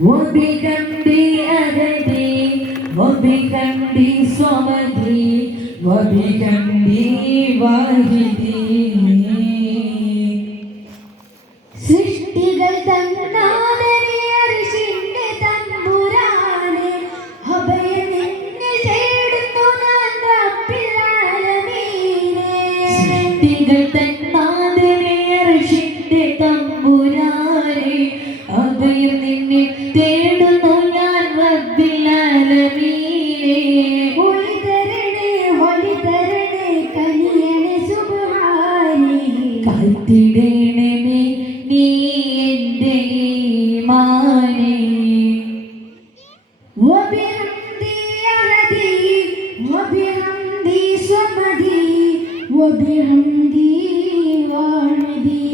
وبحمدي أهدي وبحمدي صمدي وبحمدي واحدي സൃഷ്ടികൾ തന്നാദരിയ ഋഷിന്റെ തമ്പുരാനെ. അഭയം നിന്നെ തേടുന്നു ഞാൻ റബ്ബിൽ ആലമീനെ. സൃഷ്ടികൾ തന്ന وبحمدي وعمدي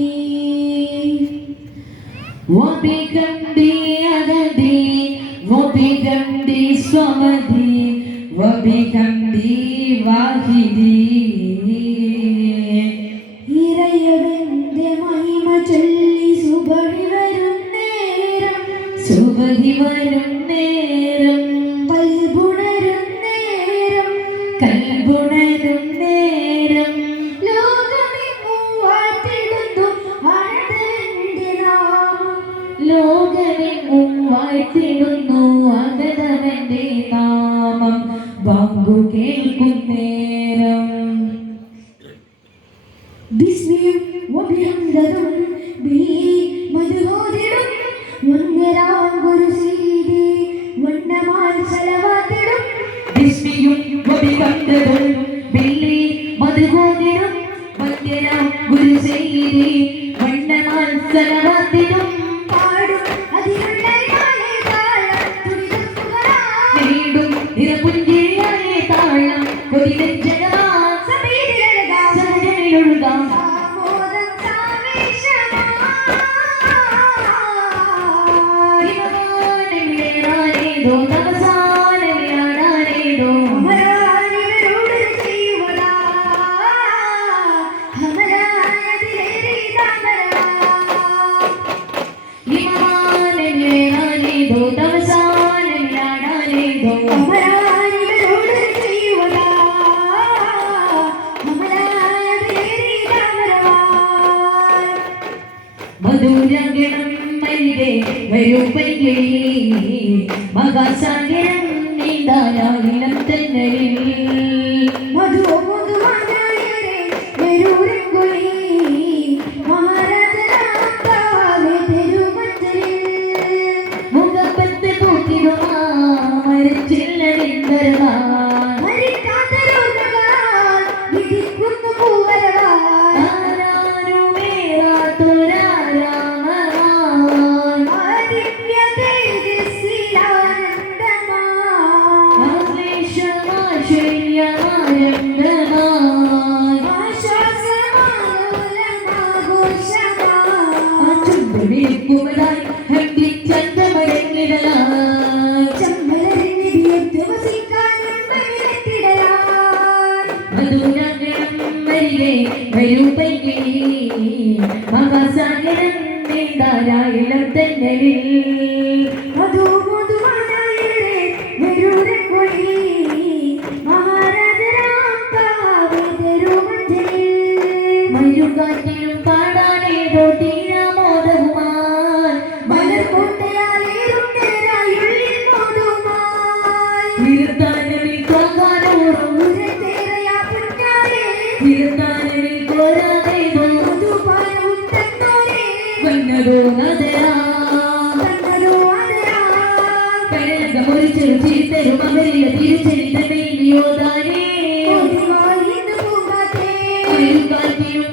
وبجمدي عددي وبجمدي صمدي وبجمدي واحدي দেবে ചെയ്താരായിനം തന്നെ മുറിച്ചൊരു ചിരിത്തരും അവരിലെ തിരിച്ചെഴുതമേ യോദാനേ കാറ്റിനും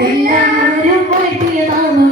എല്ലാവരും പോയി തീയതാവും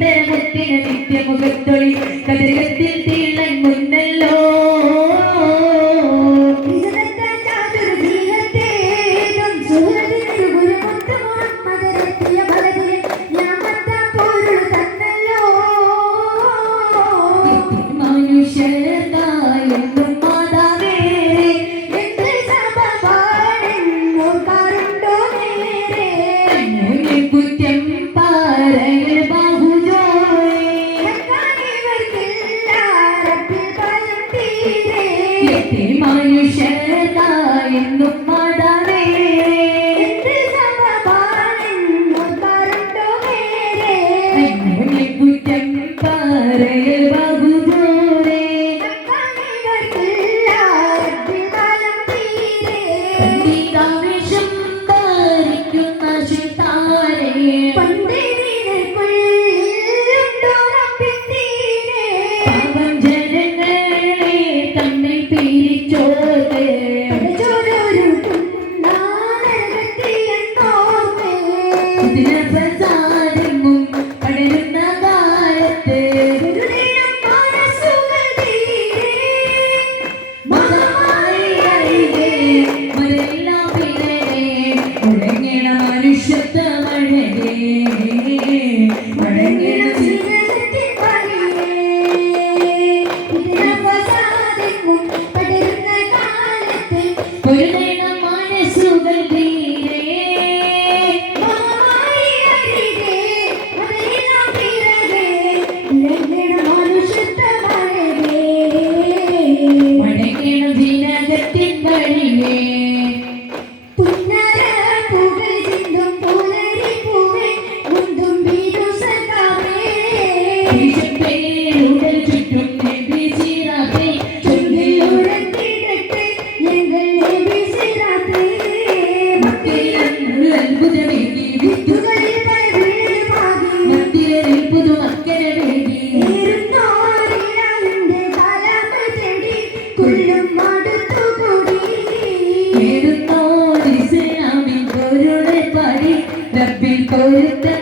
നിരന്തരമുത്തിന് നിത്യമുഖത്തൊളി. കതിരകത്തിൽ തീളങ്ങും പൊരുത്ത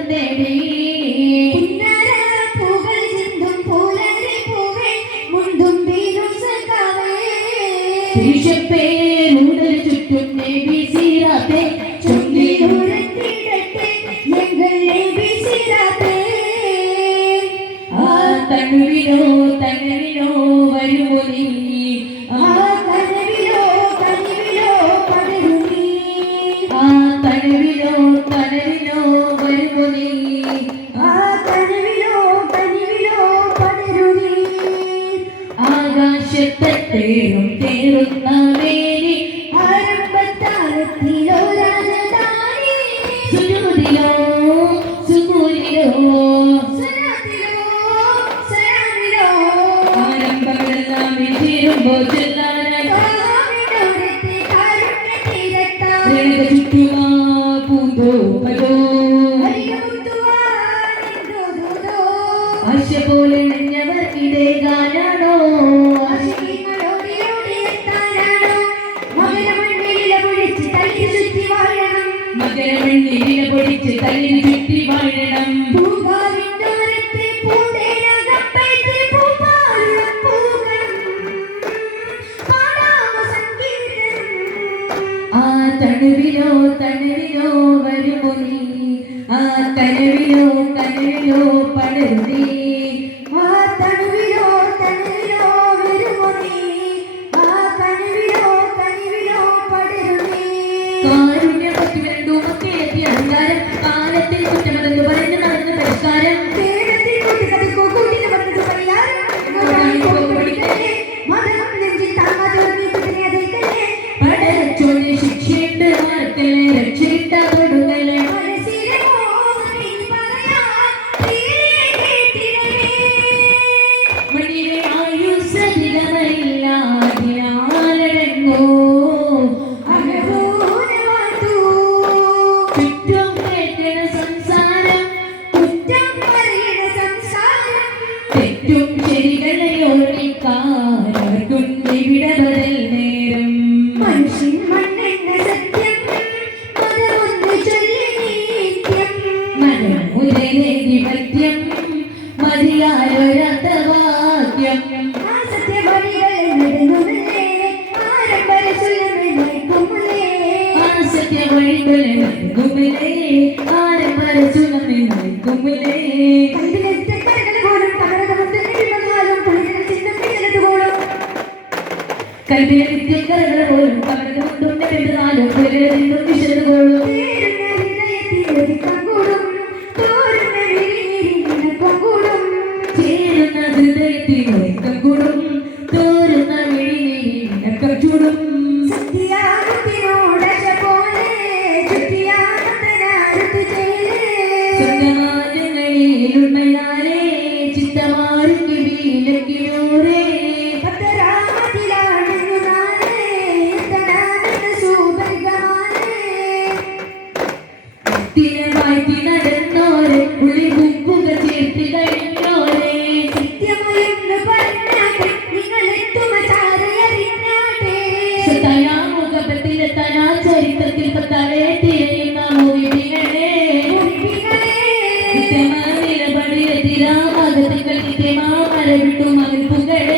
തണുവിലോ തണുവിലോ വരുമോ നീ? ആ തണുവിലോ തണുവിലോ പടരുതീ. Kaitanya Nitya ശബ്ദത്തിന്റെ തിരമാല വിട്ടു മതിപ്പുകളെ